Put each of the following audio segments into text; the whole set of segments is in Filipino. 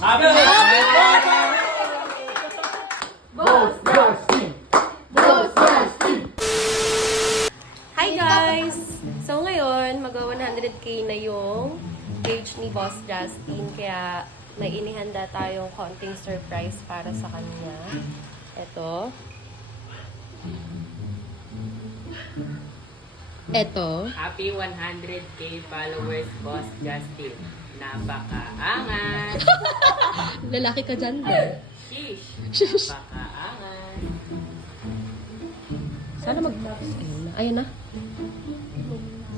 Happy birthday! Boss Justin! Boss Justin! Hi guys! So ngayon, mag-100k na yung page ni Boss Justin. Kaya may inihanda tayong konting surprise para sa kanya. Ito. Happy 100k followers, Boss Justin. Napakaangat. Lalaki ka dyan, Sheesh. Napakaangat. Sana Ayun na.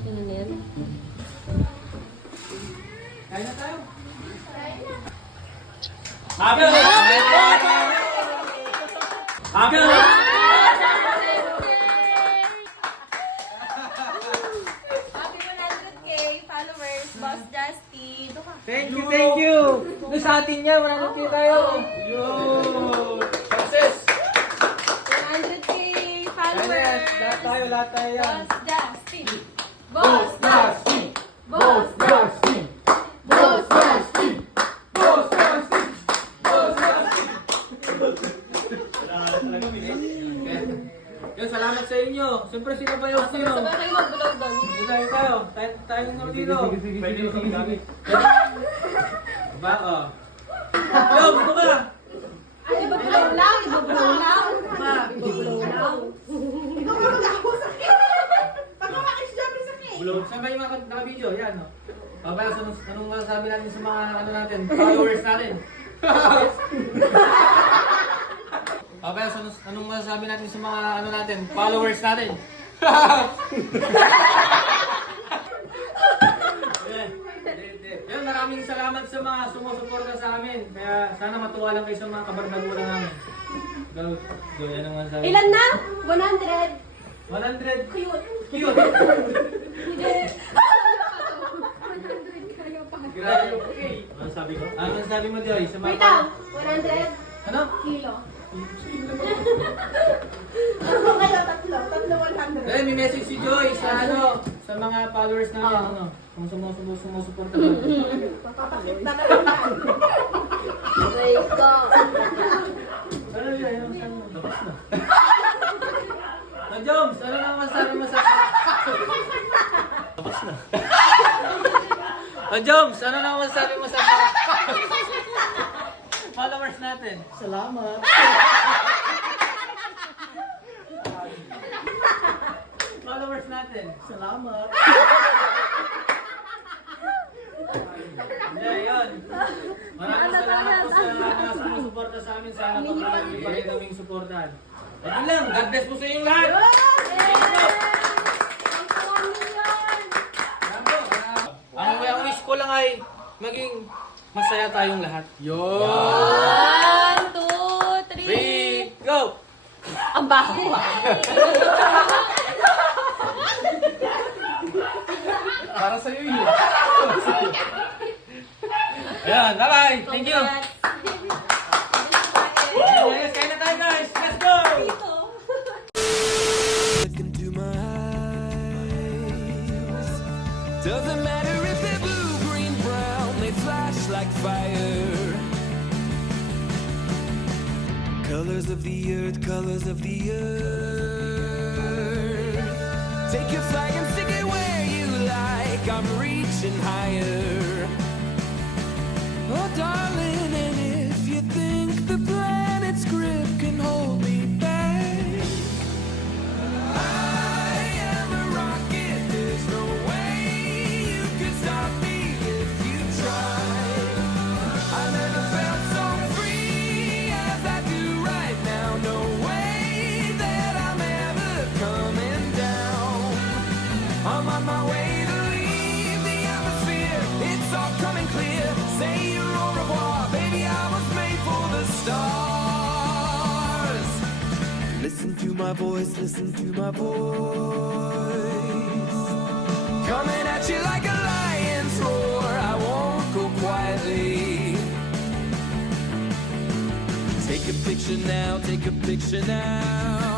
Sino na yan? Kaya na tayo. Happy birthday! Happy birthday! Happy 100k followers, Boss Justin. Thank you! Doon sa atin yan, maraming kayo tayo. Yo! Success! 100k followers! Lahat tayo yan. Boss Justin! Boss Justin! Boss Justin! Boss Justin! Boss Justin! Boss Justin! Yan, salamat sa inyo. Siyempre, sino ba yung sino? Sabay kayo mag-blow doon. Tayo na dito. Sige. Ba, oh. Yo, buto ka! Ibablow lang! Ibablow lang! Ba, bulog. Saan ba yung mga naka-video? Yan, oh. Babaya, anong masasabi natin sa mga ano natin, followers natin? Babaya, anong masasabi natin sa mga ano natin, followers natin? Yan, maraming salamat sa mga sumusuporta sa amin. Kaya sana matuwa lang kayo sa mga kabardagulan namin. Go, yan ang masasabi. Ilan na? 100! 100. Cute! Cute! Grabe, okay. Ano sabi ko? Ano sabi mo, Joy? Sa mga... Wait lang! 100 Ano? kilo. Eh, may message si Joy sa ano, sa mga followers namin, ano, kung sumusuporta ba. Aray ko! Ano yun? Ano? Tapos na. Joms, ano naman masabi mo sa... Tapos na. Joms, ano naman masabi mo sa followers natin? Salamat. Followers natin. Salamat. Yeah, yun. Maraming salamat po sa mga sumusuporta sa amin. Sana pagkakaroon pa rin kaming suportahan. Ano lang, God bless po sa inyong lahat. Ang wish ko lang ay maging masaya tayong lahat. Yo! 1, 2, 3! 3, go! Ang baho ah! Para sa'yo yun. Ayan, bye-bye! Thank you! Yes, kaya na tayo guys! Let's go! Look into my eyes. Doesn't matter if they're blue, green, brown, they flash like fire. Colors of the earth, colors of the earth. Take your flag and stick it where you like. I'm reaching higher. Oh, darling, and if you think the planet's grip can hold me back, I am a rocket. There's no way you can stop me if you try. I never felt so free as I do right now. No way that I'm ever coming down. I'm on my way to leave the atmosphere. It's all coming clear. Say your au revoir, baby. I was made for the stars. Listen to my voice, listen to my voice. Coming at you like a lion's roar. I won't go quietly. Take a picture now, take a picture now.